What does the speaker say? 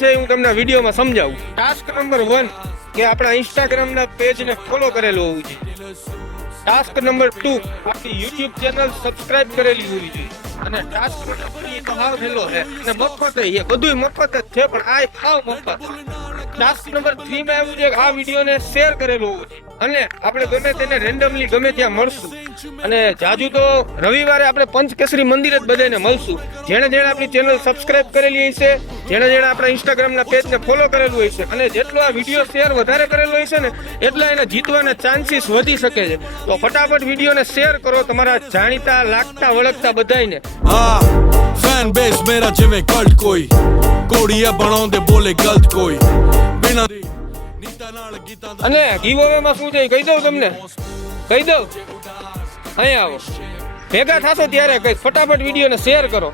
છે હું તમને વિડીયોમાં સમજાવું. ટાસ્ક નંબર 1 કે આપણા ઇન્સ્ટાગ્રામના પેજને ફોલો કરેલું હોવું જોઈએ. ટાસ્ક નંબર 2 આપણી યુટ્યુબ ચેનલ સબસ્ક્રાઇબ કરેલી હોવી જોઈએ. અને ટાસ્ક નંબર 3 તો હાવ હેલો છે અને મફત છે, બધું મફત જ છે, પણ આ હાવ મફત. ટાસ્ક નંબર 3 માં એવું છે કે આ વિડીયોને શેર કરેલું હોવું જોઈએ અને આપણે ગમે તેને રેન્ડમલી ગમે ત્યાં મળશું. અને જાજુ તો રવિવારે આપણે પંચકેસરી મંદિર જ બધાને મળશું. જેણે આપણી ચેનલ સબસ્ક્રાઇબ કરેલી હશે, જેણે આપણા ઇન્સ્ટાગ્રામના પેજને ફોલો કરેલું હોય છે અને જેટલો આ વિડીયો શેર વધારે કરેલો હોય છે ને એટલા એને જીતવાના ચાન્સીસ વધી શકે છે. તો ફટાફટ વિડીયોને શેર કરો તમારા જાણીતા લાગતા વળગતા બધાને. हाँ फैन बेस मेरा जिਵੇਂ कल्ट कोई कोड़िया बनाਉਂਦੇ બોલે ગલત કોઈ बिना નીતા ਨਾਲ ગીતા અને ગીવઅવે માં શું છે કહી દઉં તમને, કહી દઉં. અહીંયા આવો, ભેગા થાશો ત્યારે કઈ ફટાફટ વિડીયોને શેર કરો.